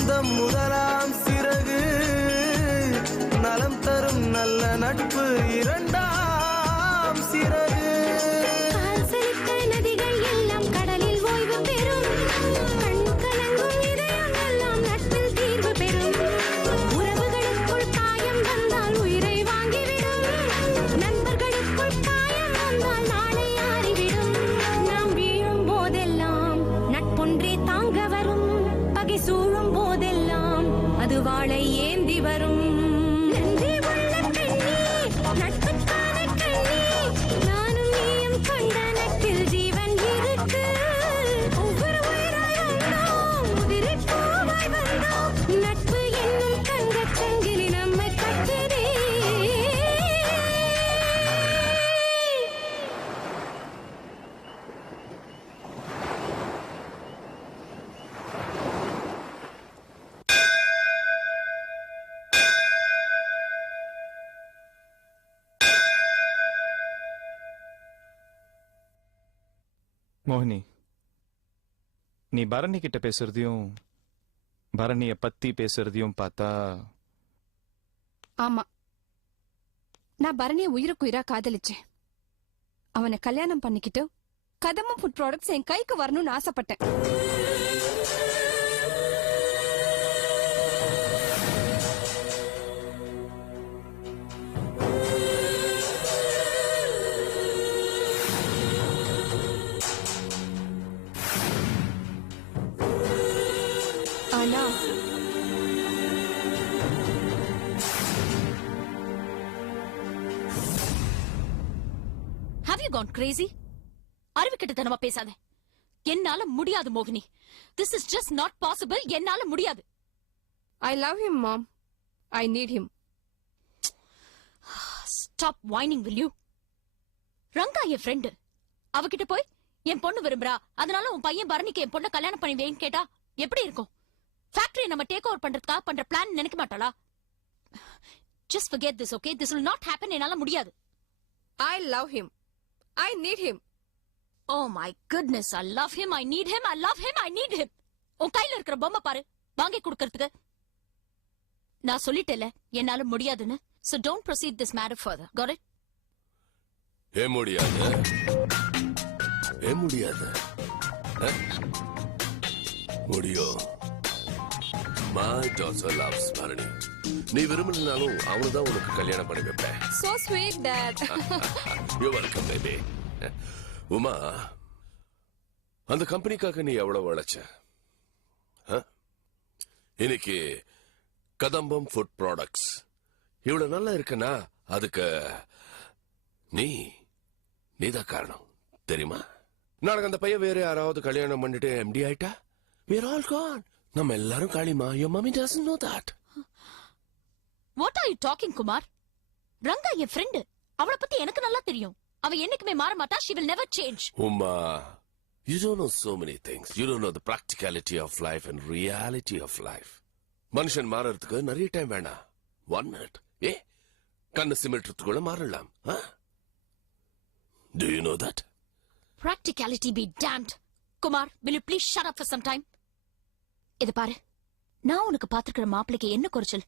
சொந்தம் முதலாம் சிறகு, நலம் தரும் நல்ல நட்பு இரண்டாம் சிறகு. நதிகள் எல்லாம் கடலில் ஓய்வு பெறும், கண் கலங்கும் இதயம் எல்லாம் நட்பில் தீர்வு பெறும். உறவுகளுக்குள் காயம் வந்தால் உயிரை வாங்கிவிடும், நண்பர்களுக்குள் காயம் வந்தால் நாளை ஆறிவிடும். நாம் வீழும் போதெல்லாம் நட்பொன்றே தாங்க வரும், பகை சூழும் போதெல்லாம் அது வாளை ஏந்தி வரும். நன்றி உள்ள கண்ணி, நட்புக்கான கண்ணி, நானும் நீயும் கொண்ட நட்பில் ஜீவன் இருக்கு. ஒவ்வொரு உயிராயும் நாம் உதிரிப் பூவாய் வந்தோம், நட்பு என்னும் தங்கச் சங்கிலி நம்மை கட்டுதே. மோகினி, நீ பரணி கிட்ட பேசுறதையும் பரணிய பத்தி பேசுறதையும் பார்த்தா, ஆமா, நான் பரணிய உயிருக்கு உயிரா காதலிச்சேன். அவனை கல்யாணம் பண்ணிக்கிட்டு கதம்பம் ஃபுட் ப்ராடக்ட்ஸ் என் கைக்கு வரணும்னு ஆசைப்பட்டேன். ஆனா Have you gone crazy? அறிவுக்கிட்டத்தனமா பேசாத. என்னால முடியாது மோகினி. This is just not possible. என்னால முடியாது. I love him, Mom. I need him. Stop whining, will you? Ranga N friend. அவகிட்ட போய் என் பொண்ணு விரும்புறா, அதனால உன் பையன் பரணிக்கு என் பொண்ணை கல்யாணம் பண்ணி வைன்னு கேட்டா எப்படி இருக்கும்? ஃபேக்டரியை நம்ம டேக் ஓவர் பண்றதுக்காக பண்ற பிளான் நினைக்க மாட்டாளா? Just forget this, okay? This will not happen. என்னால முடியாது. I love him. I need him. Oh my goodness, I love him, I need him, I love him, I need him. உன் கையில இருக்கிற பொம்மை பாரு, வாங்கி கொடுக்கறதுக்கு. நான் சொல்லிட்டேல என்னால முடியாதுன்னு. So don't proceed this matter further. Got it? முடியாது. முடியாது. முடியும். My daughter loves Bharani. நீ விரும்பினாலும் அவனுதான் உனக்கு கல்யாணம் பண்ணி வைப்பேன். So sweet, Dad. You're welcome, baby. Uma, அந்த கம்பெனிக்காக நீ எவ்வளவு உழைச்ச? இன்னைக்கு கதம்பம் ஃபுட் ப்ராடக்ட்ஸ் இவ்வளவு நல்லா இருக்குன்னா அதுக்கு நீதான் காரணம், தெரியுமா? நாளைக்கு அந்த பையன் வேற யாராவது கல்யாணம் பண்ணிட்டு எம்டி ஆயிட்டா, we're all gone. நம்ம எல்லாரும் காளிமா. Your mommy doesn't know that. What are you talking, Kumar? Ranga N friend. அவளை பத்தி எனக்கு நல்லா தெரியும். அவ என்னைக்குமே மாற மாட்டா. She will never change. Uma, you don't know so many things. You don't know the practicality of life and reality of life. மனுஷன் மாறறதுக்கு நிறைய டைம் வேணாம். 1 minute. கண்ணு சிமிட்டுறதுக்குள்ள மாறலாம். Do you know that? Practicality be damned. Kumar, will you please shut up for some time? இது பாரு, நான் உனக்கு பாத்துக்கிற மாப்பிளைக்கு என்ன குறைச்சல்?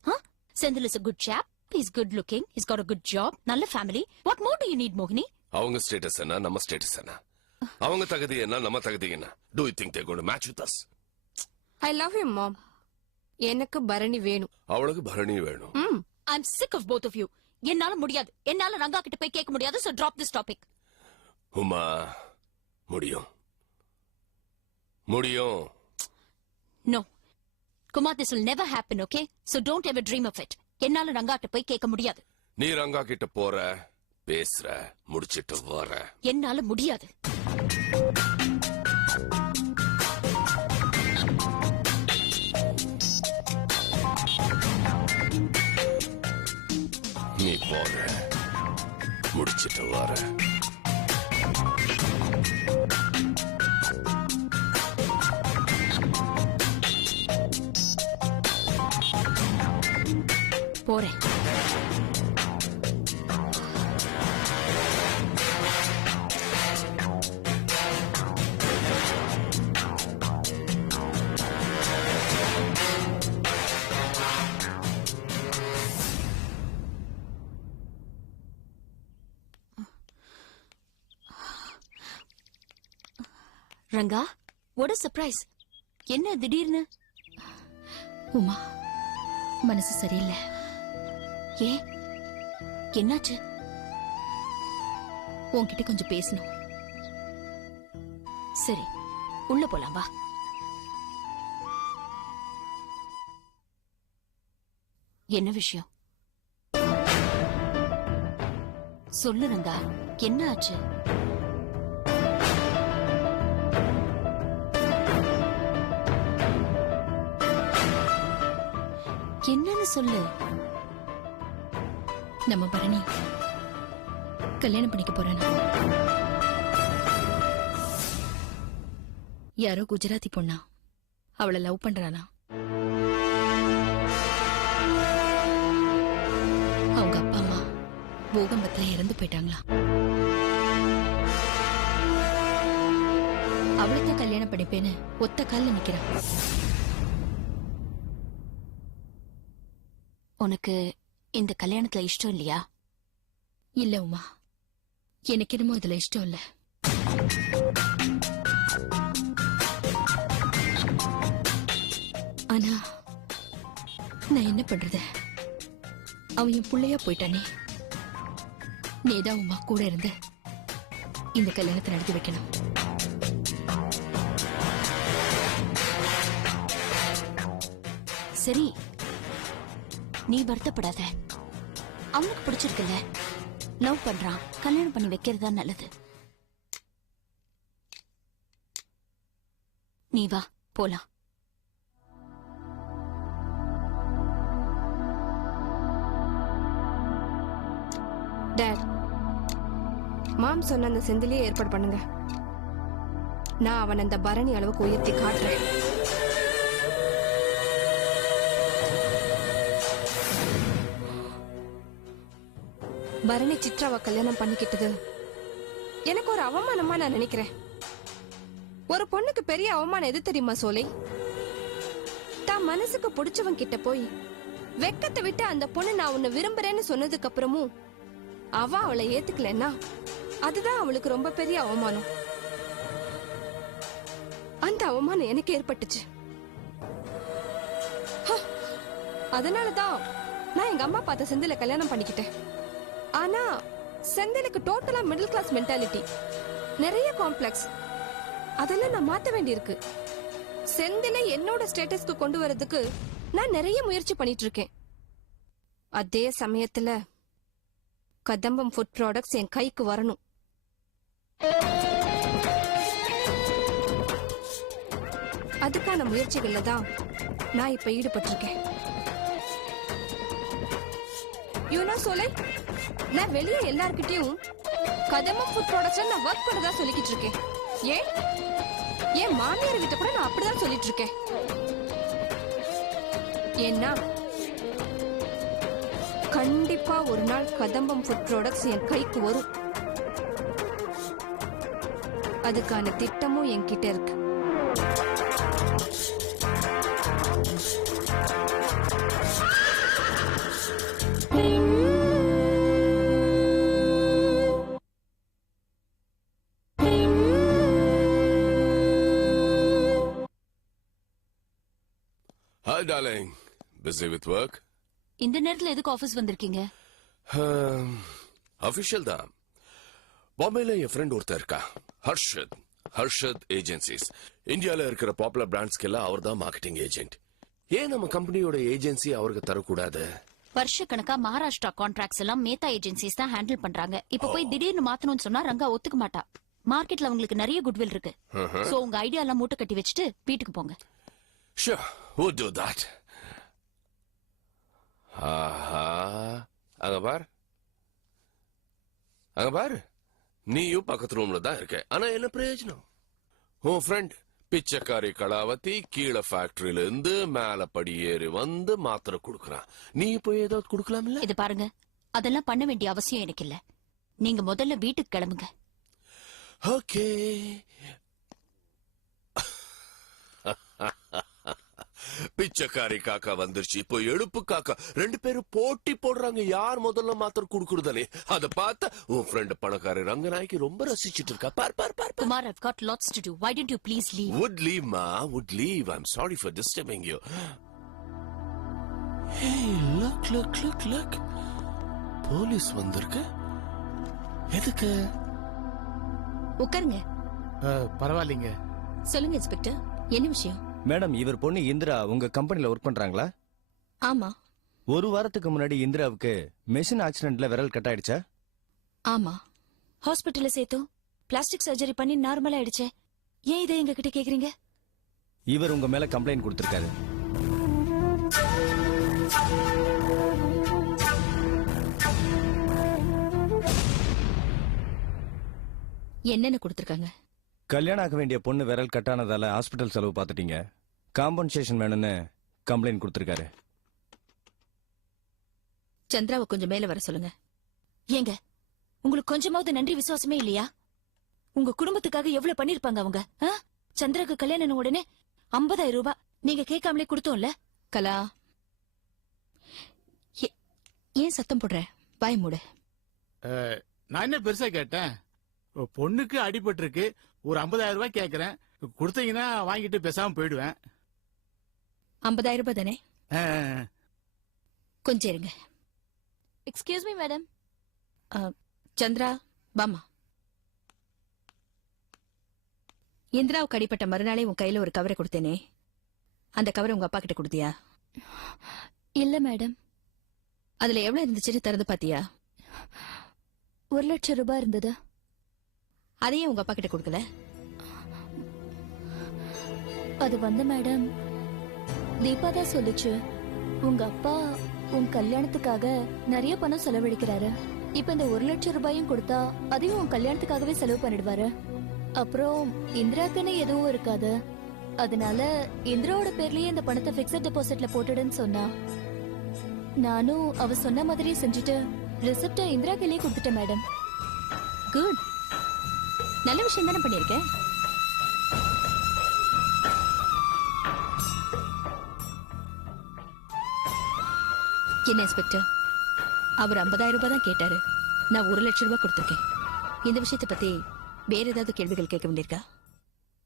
Senthil is a good chap. He's good looking. He's got a good job. நல்ல family. What more do you need, Mohini? அவங்க ஸ்டேட்டஸ் என்ன, நம்ம ஸ்டேட்டஸ் என்ன? அவங்க தகுதி என்ன, நம்ம தகுதி என்ன? Do you think they're going to match with us? I love him, Mom. எனக்கு பரணி வேணும். அவளுக்கு பரணி வேணும். I'm sick of both of you. என்னால முடியாது. என்னால ரங்கா கிட்ட போய் கேட்க முடியாது. So drop this topic. Uma, முடியும். No. Kumar, this will never happen, okay? So don't ever dream of it. என்னால ரங்கா கிட்ட போய் கேட்க முடியாது. நீ ரங்கா கிட்ட போற, பேசுற, முடிச்சிட்டு வர. என்னால முடியாது. நீ போற, முடிச்சிட்டு வர. போறேன். Ranga what a surprise. என்ன திடீர்னு? உமா மனசு சரியில்லை. ஏன் என்னாச்சு? உன்கிட்ட கொஞ்சம் பேசணும். சரி உள்ள போலாம் வா. என்ன விஷயம் சொல்லு ரங்கா, என்ன ஆச்சு? என்னன்னு சொல்லு. நம்ம பரணி கல்யாணம் பண்ணிக்க போறானா? யாரோ குஜராத்தி பொண்ணா அவளை லவ் பண்றானா? அவங்க அப்பா அம்மா பூகம்பத்துல இறந்து போயிட்டாங்களா? அவளுக்கு கல்யாணம் பண்ணிப்பேன்னு ஒத்த கால்ல நிக்கிறான். உனக்கு இந்த கல்யாணத்துல இஷ்டம் இல்லையா? இல்ல உமா, எனக்கு என்னமோ இதுல இஷ்டம் இல்ல. ஆனா நான் என்ன பண்றது? அவன் என் புள்ளையா போயிட்டானே. நீதான் உமா கூட இருந்து இந்த கல்யாணத்தை நடத்தி வைக்கணும். சரி நீ வருத்தப்படாத. அவனுக்கு பிடிச்சிருக்குல்ல, லவ் பண்றான், கல்யாணம் பண்ணி வைக்கிறதா நல்லது. நீ வா போலாம். டாட், மாம் சொன்ன அந்த செந்திலேயே ஏற்பாடு பண்ணுங்க. நான் அவன் அந்த பரணி அளவுக்கு உயர்த்தி காட்டுறேன். பரணி சித்ராவை கல்யாணம் பண்ணிக்கிட்டது எனக்கு ஒரு அவமானமா நான் நினைக்கிறேன். ஒரு பொண்ணுக்கு பெரிய அவமானம் எது தெரியுமா சோலை? தான் மனசுக்கு பிடிச்சவன் கிட்ட போய் வெக்கத்தை விட்டு அந்த பொண்ணு நான் உன்னை விரும்புறேன்னு சொன்னதுக்கு அப்புறமும் அவ அவளை ஏத்துக்கலன்னா அதுதான் அவளுக்கு ரொம்ப பெரிய அவமானம். அந்த அவமானம் எனக்கு ஏற்பட்டுச்சு. அதனாலதான் நான் எங்க அம்மா பார்த்த செந்தில கல்யாணம் பண்ணிக்கிட்டேன். ஆனா செந்திலுக்கு டோட்டலா மிடில் கிளாஸ் மென்டாலிட்டி, நிறைய காம்ப்ளெக்ஸ். அதெல்லாம் நான் மாத்த வேண்டியிருக்கு. செந்தில என்னோட ஸ்டேட்டஸ்க்கு கொண்டு வரதுக்கு நான் நிறைய முயற்சி பண்ணிட்டு இருக்கேன். அதே சமயத்துல கதம்பம் ஃபுட் ப்ராடக்ட்ஸ் என் கைக்கு வரணும். அதுக்கான முயற்சிகள்ல தான் நான் இப்ப ஈடுபட்டிருக்கேன். யூனோ சோலை, நான் வெளியே எல்லார்கிட்டயும் கதம்பம் ஃபுட் ப்ராடக்ட்ஸ் நான் ஒர்க் பண்ணதா சொல்லிக்கிட்டு இருக்கேன். ஏன் மாமியார் கிட்ட கூட நான் அப்படிதான் சொல்லிட்டு இருக்கேன். ஏன்னா கண்டிப்பா ஒரு நாள் கதம்பம் ஃபுட் ப்ராடக்ட்ஸ் என் கைக்கு வரும். அதுக்கான திட்டமும் என்கிட்ட இருக்கு. Hi, darling. Busy with work? இந்த நேரத்துல எதுக்கு ஆபீஸ் வந்திருக்கீங்க? அபிஷியல் தான். பாம்பேல என் ஃப்ரெண்ட் ஒருத்தர் இருக்கா, ஹர்ஷத் ஏஜென்சிஸ். இந்தியால இருக்கிற பாப்புலர் பிராண்ட்ஸ்க்கு எல்லாம் அவர் தான் மார்க்கெட்டிங் ஏஜென்ட். ஏன் நம்ம கம்பெனியோட ஏஜென்சி அவருக்கு தரக்கூடாது? வருஷ கணக்கா மகாராஷ்டிரா கான்ட்ராக்ட்ஸ் எல்லாம் மேத்தா ஏஜென்சிஸ் தான் ஹேண்டில் பண்றாங்க. இப்ப போய் திடீர்னு மாத்தணும்னு சொன்னா ரங்கா ஒத்துக்க மாட்டா. மார்க்கெட்ல உங்களுக்கு நிறைய குட்வில் இருக்கு. சோ உங்க ஐடியா எல்லாம் மூட்டை கட்டி வச்சுட்டு வீட்டுக்கு போங்க. Sure, we'll do that. அங்க பாரு, நீயும் பக்கத்து ரூம்ல தான் இருக்க. ஆனா என்ன பிரயோஜனம்? உன் ஃப்ரெண்ட் பிச்சைக்காரி கலாவதி கீழே ஃபேக்டரியில இருந்து மேல படி ஏறி வந்து மாத்திரை குடுக்கறான். நீ போய் ஏதாவது குடுக்கலாம் இல்ல? இது பாருங்க, அதெல்லாம் பண்ண வேண்டிய அவசியம் எனக்கு இல்ல. நீங்க முதல்ல வீட்டுக்கு கிளம்புங்க. ஓகே. பிச்சைக்காரி காக்கா வந்துருச்சு, இப்போ எடுப்பு காக்கா. 2 பேரும் போட்டி போடுறாங்க, யார் முதல்ல மாத்திரை குடுக்குறதானே. அத பார்த்த உன் ஃப்ரெண்ட் பணக்கார ரங்கநாயகி ரொம்ப ரசிச்சிட்டு இருக்கா. பார் பார் பார். Kumar, I've got lots to do. Why don't you please leave? Would leave, ma. Would leave. I'm sorry for disturbing you. Hey, look. Police வந்திருக்கு. எதுக்கு? உட்காருங்க. பரவாயில்லைங்க. சொல்லுங்க இன்ஸ்பெக்டர், என்ன விஷயம்? மேடம், இவர் பொண்ணு இந்திரா உங்க கம்பெனில ஒர்க் பண்றாங்களா? ஆமா. ஒரு வாரத்துக்கு முன்னாடி இந்திராவுக்கு மெஷின் ஆக்சிடென்ட்ல விரல் கட் ஆயிடுச்சா? ஆமா. ஹாஸ்பிட்டல்ல சேர்த்தோம், பிளாஸ்டிக் சர்ஜரி பண்ணி நார்மல் ஆயிடுச்சே. ஏன் இதை எங்க கிட்ட கேக்குறீங்க? இவர் உங்க மேல கம்ப்ளைண்ட் கொடுத்திருக்காரு. என்னென்ன கொடுத்திருக்காங்க? கல்யாணம் ஆக வேண்டிய பொண்ணு விரல் கட்டானதால ஹாஸ்பிட்டல் செலவு பார்த்துட்டீங்க, காம்பன்சேஷன் வேணும்னு கம்ப்ளைண்ட் கொடுத்திருக்காரு. சந்திராவை கொஞ்சம் மேல வர சொல்லுங்க. ஏங்க, உங்களுக்கு கொஞ்சமாவது நன்றி விசுவாசமே இல்லையா? உங்க குடும்பத்துக்காக எவ்வளவு பண்ணிருப்பாங்க அவங்க. சந்திராக்கு கல்யாணம் உடனே 50,000 ரூபாய் நீங்க கேட்காமலே கொடுத்தோம்ல. கலா, ஏன் சத்தம் போடுற? வாய் மூடு. நான் என்ன பெருசா கேட்டேன்? பொண்ணுக்கு அடிபட்டு இருக்கு, ஒரு 50,000 ரூபாய் கேக்குறேன். கொடுத்தீங்கன்னா வாங்கிட்டு பேசாம போயிடுவேன். 50,000 ரூபாய் தானே? கொஞ்சம் இருங்க. Excuse me madam. Chandra, Bama. இந்திராவுக்கு அடிப்பட்ட மறுநாளே உன் கையில ஒரு கவரை கொடுத்தேனே, அந்த கவரை உங்க அப்பா கிட்ட கொடுத்தியா? இல்ல மேடம். அதுல எவ்வளவு இருந்துச்சுன்னு திறந்து பாத்தியா? 1,00,000 ரூபாய் இருந்தது. அதையே உங்க அப்பா கிட்ட கொடுக்கல? அது வந்து மேடம், தீபா தான் சொல்லுச்சு, உங்க அப்பா உன் கல்யாணத்துக்காக நிறைய பணம் செலவழிக்கிறாரு. இப்ப இந்த 1,00,000 ரூபாயும் கொடுத்தா அதையும் உன் கல்யாணத்துக்காகவே செலவு பண்ணிடுவாரு. அப்புறம் இந்திராக்குன்னு எதுவும் இருக்காது. அதனால இந்திராவோட பேர்லயே இந்த பணத்தை பிக்ஸட் டெபாசிட்ல போட்டுடுன்னு சொன்னா. நானும் அவ சொன்ன மாதிரி செஞ்சுட்டு ரிசிப்ட இந்திரா கையிலே கொடுத்துட்டேன் மேடம். குட், நல்ல விஷயம் தானே பண்ணிருக்கேன். என்ன இன்ஸ்பெக்டர், அவர் 50,000 ரூபாய் தான் கேட்டாரு, நான் 1,00,000 ரூபாய் கொடுத்திருக்கேன். இந்த விஷயத்தை பத்தி வேற ஏதாவது கேள்விகள் கேட்க வேண்டியிருக்கா?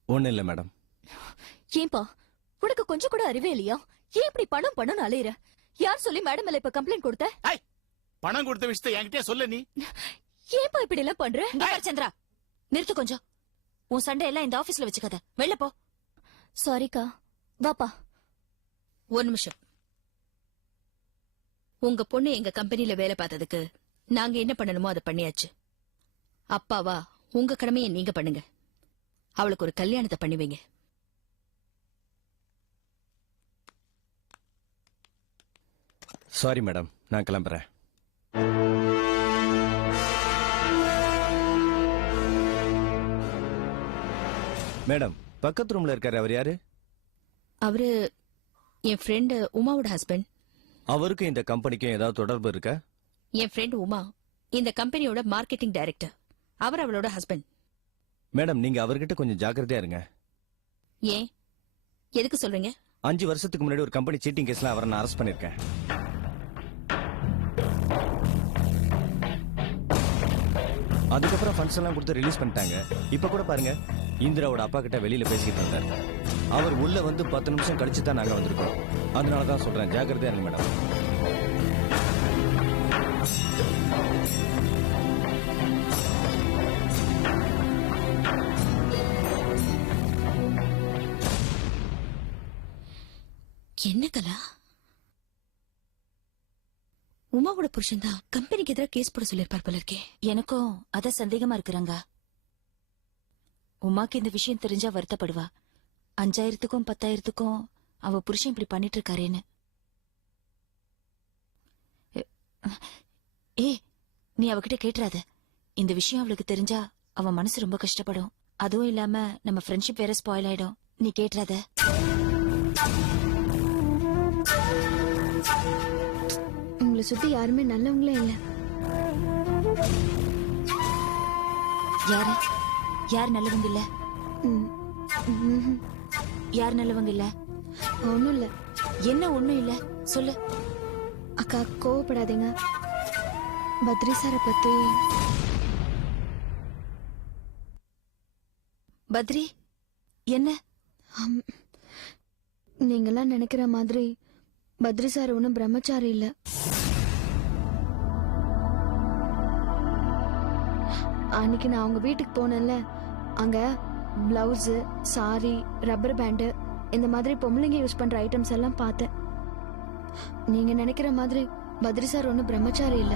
ஒண்ணு இல்ல மேடம். ஏன்பா, உனக்கு கொஞ்சம் கூட அறிவே இல்லையா? ஏன் இப்படி பணம் பணம் அலையிற? யார் சொல்லி மேடம் மேல இப்ப கம்ப்ளைண்ட் கொடுத்த? பணம் கொடுத்த விஷயத்தை என்கிட்ட சொல்ல. நீ ஏன்பா இப்படி எல்லாம் பண்ற? சந்திரா, நிறுத்து கொஞ்சம். உன் சண்டை எல்லாம் இந்த ஆபீஸ்ல வச்சுக்காத, வெளில போ. சாரிக்கா, வாப்பா. ஒரு நிமிஷம். உங்க பொண்ணு எங்க கம்பெனில வேலை பார்த்ததுக்கு நாங்க என்ன பண்ணணுமோ அதை பண்ணியாச்சு. அப்பாவா உங்க கடமையை நீங்க பண்ணுங்க. அவளுக்கு ஒரு கல்யாணத்தை பண்ணி வைங்க. சாரி மேடம், நான் கிளம்புறேன். மேடம், பக்கத்து ரூம்ல இருக்காரு, அவர் யாரு? அவரு என் ஃப்ரெண்டு உமாவோட ஹஸ்பண்ட். அவருக்கும் இந்த கம்பெனிக்கும் ஏதாவது தொடர்பு இருக்கா? என் ஃப்ரெண்ட் உமா இந்த கம்பெனியோட மார்க்கெட்டிங் டைரக்டர். அவர் அவளோட ஹஸ்பண்ட். மேடம், நீங்க அவர்கிட்ட கொஞ்சம் ஜாக்கிரதையா இருங்க. ஏன், எதுக்கு சொல்றீங்க? 5 வருஷத்துக்கு முன்னாடி ஒரு கம்பெனி சீட்டிங் கேஸ்ல அவரை நான் அரெஸ்ட் பண்ணிருக்கேன். அதுக்கப்புறம் ஃபண்ட்ஸ் எல்லாம் கொடுத்து ரிலீஸ் பண்ணிட்டாங்க. இப்ப கூட பாருங்க, இந்திராவோட அப்பா கிட்ட வெளியில பேசிட்டு இருந்தாரு. அவர் உள்ள வந்து 10 நிமிஷம் கழிச்சு தான் நாங்க வந்திருக்கோம். அதனாலதான் சொல்றேன், ஜாக்கிரதையா இருங்க மேடம். என்ன கலா, உமாவோட புருஷன் தான் கம்பெனிக்கு எதிராக கேஸ் போட சொல்லிருப்பார் போல இருக்கே. எனக்கும் அத சந்தேகமா இருக்கிறாங்க. உமாக்கு இந்த விஷயம் தெரிஞ்சா வருத்தப்படுவா. 5,000க்கும் 10,000க்கும் அவ புருஷன் இப்படி பண்ணிட்டு இருக்காரேன்னு. நீ அவகிட்ட கேட்டுறாத. இந்த விஷயம் அவளுக்கு தெரிஞ்சா அவ மனசு ரொம்ப கஷ்டப்படும். அதுவும் இல்லாம நம்ம ஃப்ரெண்ட்ஷிப் வேற ஸ்பாயில் ஆயிடும். நீ கேட்டுறாத. உங்களை சுத்தி யாருமே நல்லவங்களே இல்ல. யாரு யார் நல்லவங்க இல்ல? யார் நல்லவங்க இல்ல? ஒண்ணும் இல்ல. என்ன ஒண்ணும் இல்ல சொல்லு. அக்கா கோவப்படாதீங்க. பத்ரி சாரை பத்தி பத்ரி என்ன? நீங்கெல்லாம் நினைக்கிற மாதிரி பத்ரி சார் ஒன்றும் பிரம்மச்சாரி இல்ல. அன்னைக்கு நான் அவங்க வீட்டுக்கு போனேன்ல, அங்க பிளவுஸ், சாரி, ரப்பர் பேண்டு இந்த மாதிரி பொம்பளைங்க யூஸ் பண்ற ஐட்டம்ஸ் எல்லாம் பார்த்தேன். நீங்க நினைக்கிற மாதிரி பத்ரி சார் ஒன்றும் பிரம்மச்சாரி இல்ல.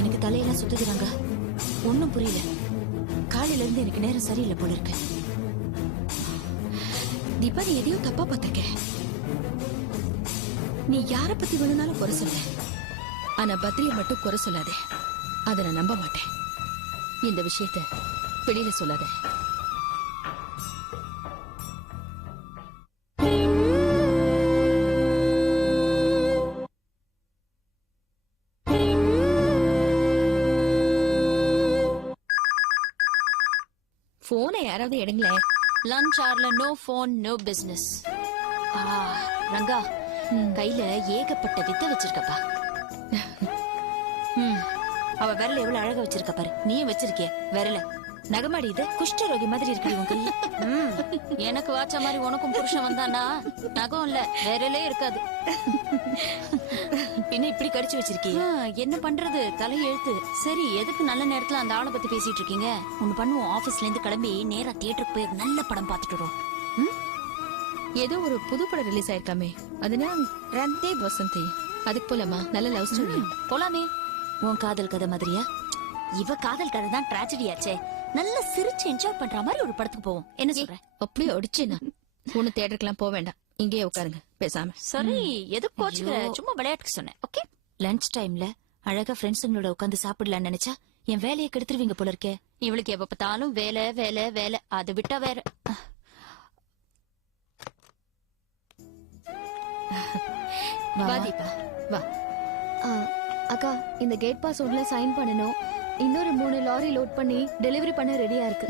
எனக்கு தலையெல்லாம் சுத்துதுறாங்க. ஒண்ணும் புரியல. காலையில இருந்து எனக்கு நேரம் சரியில்லை போல இருக்கு. தீபா, நீ எதையோ தப்பா பார்த்திருக்க. நீ யார பத்தி வேணும்னாலும் குறை சொல்ல, ஆனா பத்ரிய மட்டும் குறை சொல்லாதே. அதை நான் நம்ப மாட்டேன். இந்த விஷயத்த வெளியில சொல்லாத. போனை யாராவது எடுங்களேன். லஞ்ச் ஆர்ல no phone no business. Ranga, கையில ஏகப்பட்ட வித்தை வச்சிருக்கப்பா. அவ விரல எவ்வளவு அழகா வச்சிருக்க பாரு. நீயும் வச்சிருக்கிய விரல. நகமாடி இது குஷ்டரோகி மாதிரி இருக்கு உன் கை. எனக்கு வாச்ச மாதிரி உனக்கும் புருஷன் வந்தானா நகம் இல்ல விரலே இருக்காது. பின்ன இப்படி கடிச்சு வச்சிருக்கீங்க. என்ன பண்றது, தலை எழுத்து. சரி, எதுக்கு நல்ல நேரத்துல அந்த ஆளை பத்தி பேசிட்டு இருக்கீங்க? ஒண்ணு பண்ணுவோம், ஆபீஸ்ல இருந்து கிளம்பி நேரா தியேட்டருக்கு போய் ஒரு நல்ல படம் பாத்துட்டு வரோம். ஏதோ ஒரு புது படம் ரிலீஸ் ஆயிருக்காமே, அதுனா ரந்தே வசந்தி. அதுக்கு போலாமா? நல்ல லவ் ஸ்டோரி. போலாமே. உன் காதல் கதை மாதிரியா? இவ காதல் கதை தான் டிராஜடியாச்சே. நல்ல சிரிச்சு என்ஜாய் பண்ற மாதிரி ஒரு படத்துக்கு போவோம். என்ன சொல்ற? அப்படியே அடிச்சுனா ஒண்ணு தியேட்டருக்குலாம் போக வேண்டாம், இங்கேயே உட்காருங்க பேசாம. சரி, எதுக்கு கோச்சுக்கிற? சும்மா விளையாட்டுக்கு சொன்னேன். ஓகே. லஞ்ச் டைம்ல அழகா ஃப்ரெண்ட்ஸுங்களோட உட்காந்து சாப்பிடலாம்னு நினைச்சா என் வேலையை கெடுத்துருவீங்க போல இருக்கே. இவளுக்கு எப்ப பார்த்தாலும் வேலை வேலை வேலை. அதை விட்டா வேற. வா தீபா, வா. அக்கா, இந்த கேட் பாஸ் ஒன்ல சைன் பண்ணணும். இன்னொரு 3 லாரி லோட் பண்ணி டெலிவரி பண்ண ரெடியா இருக்கு.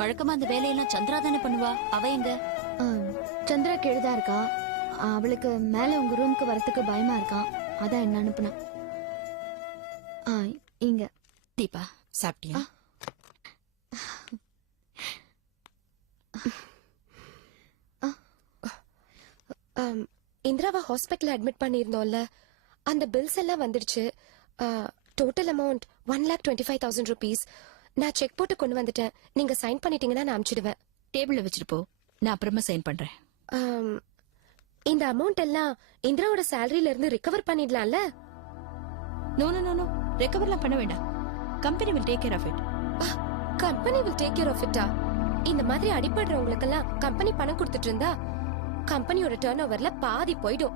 வழக்கமா அந்த வேலையெல்லாம் சந்திரா தானே பண்ணுவா. அவ எங்க? சந்திரா கீழதா இருக்கா. அவளுக்கு மேல உங்க ரூமுக்கு வரதுக்கு பயமா இருக்கா. அதான் என்ன அனுப்புனா. இங்க. தீபா, சாப்பிட்டியா? இந்திராவை ஹாஸ்பிட்டல் அட்மிட் பண்ணிருந்தோம்ல, அந்த பில்ஸ் எல்லாம் வந்துடுச்சு. Total amount 1,25,000 rupees. நான் செக் போட்டு கொண்டு வந்துட்டேன். நீங்க சைன் பண்ணிட்டீங்கன்னா நான் அனுப்பிச்சிடுவேன். டேபிள்ல வச்சுட்டு போ, நான் அப்புறமா சைன் பண்றேன். இந்த அமௌண்ட் எல்லாம் இந்திராவோட சேலரியில இருந்து ரிகவர் பண்ணிடலாம்ல? நோ நோ நோ நோ, ரெக்கவர்லாம் பண்ண வேண்டாம். Company will take care of it. Company will take care of it. இந்த மாதிரி அடிபடுறவங்களுக்கெல்லாம் கம்பெனி பணம் கொடுத்துட்டு இருந்தா கம்பெனியோட டர்ன் ஓவர்ல பாதி போயிடும்.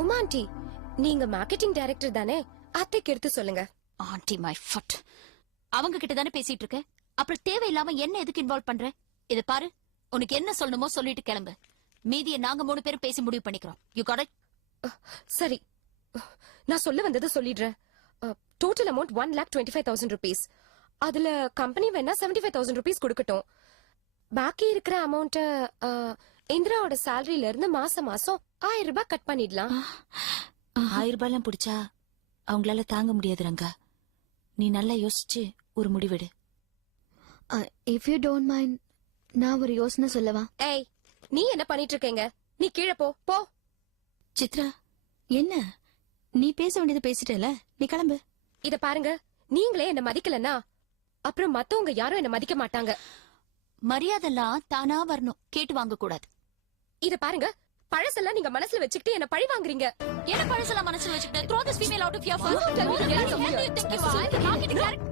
உமா ஆண்டி, நீங்க மார்க்கெட்டிங் டைரக்டர் தானே? அத்தைக்கு எடுத்து சொல்லுங்க. Aunty my foot. அவங்க கிட்ட தானே பேசிட்டு இருக்க, அப்புறம் தேவையில்லாம என்ன எதுக்கு இன்வால்வ் பண்ற? இத பாரு, உனக்கு என்ன சொல்லணுமோ சொல்லிட்டு கிளம்பு. மீதியை நாங்க 3 பேரும் பேசி முடிவு பண்ணிக்கிறோம். You got it? சரி, நான் சொல்ல வந்தது சொல்லிடுறேன். Total amount 1,25,000 rupees. அதுல கம்பெனி வேணா 75,000 rupees கொடுக்கட்டும். பாக்கி இருக்கிற அமௌண்ட் இந்திராவோட சேலரியில இருந்து மாசம் மாசம் 1000 ரூபாய் கட் பண்ணிடலாம். 1000 ரூபாய்லாம் பிடிச்சா அவங்களால தாங்க முடியாது ரங்கா. நீ நல்லா யோசிச்சு ஒரு முடிவெடு. இஃப் யூ டோன்ட் மைண்ட், நான் ஒரு யோசனை சொல்லவா? ஏய், நீ என்ன பண்ணிட்டு இருக்கீங்க? நீ கீழே போ போ. சித்ரா, என்ன நீ பேச வேண்டியது பேசிட்டல, நீ கிளம்பு. இத பாருங்க, நீங்களே என்ன மதிக்கலன்னா அப்புறம் மத்தவங்க யாரும் என்ன மதிக்க மாட்டாங்க. மரியாதைலாம் தானா வரணும், கேட்டு வாங்க கூடாது. இத பாருங்க, பழசெல்லாம் நீங்க மனசுல வச்சுக்கிட்டு என்ன பழி வாங்குறீங்க. என்ன பழசெல்லாம் மனசுல வச்சுக்கிட்டு? Throw this female out of your phone. You tell me, Who do you think you are?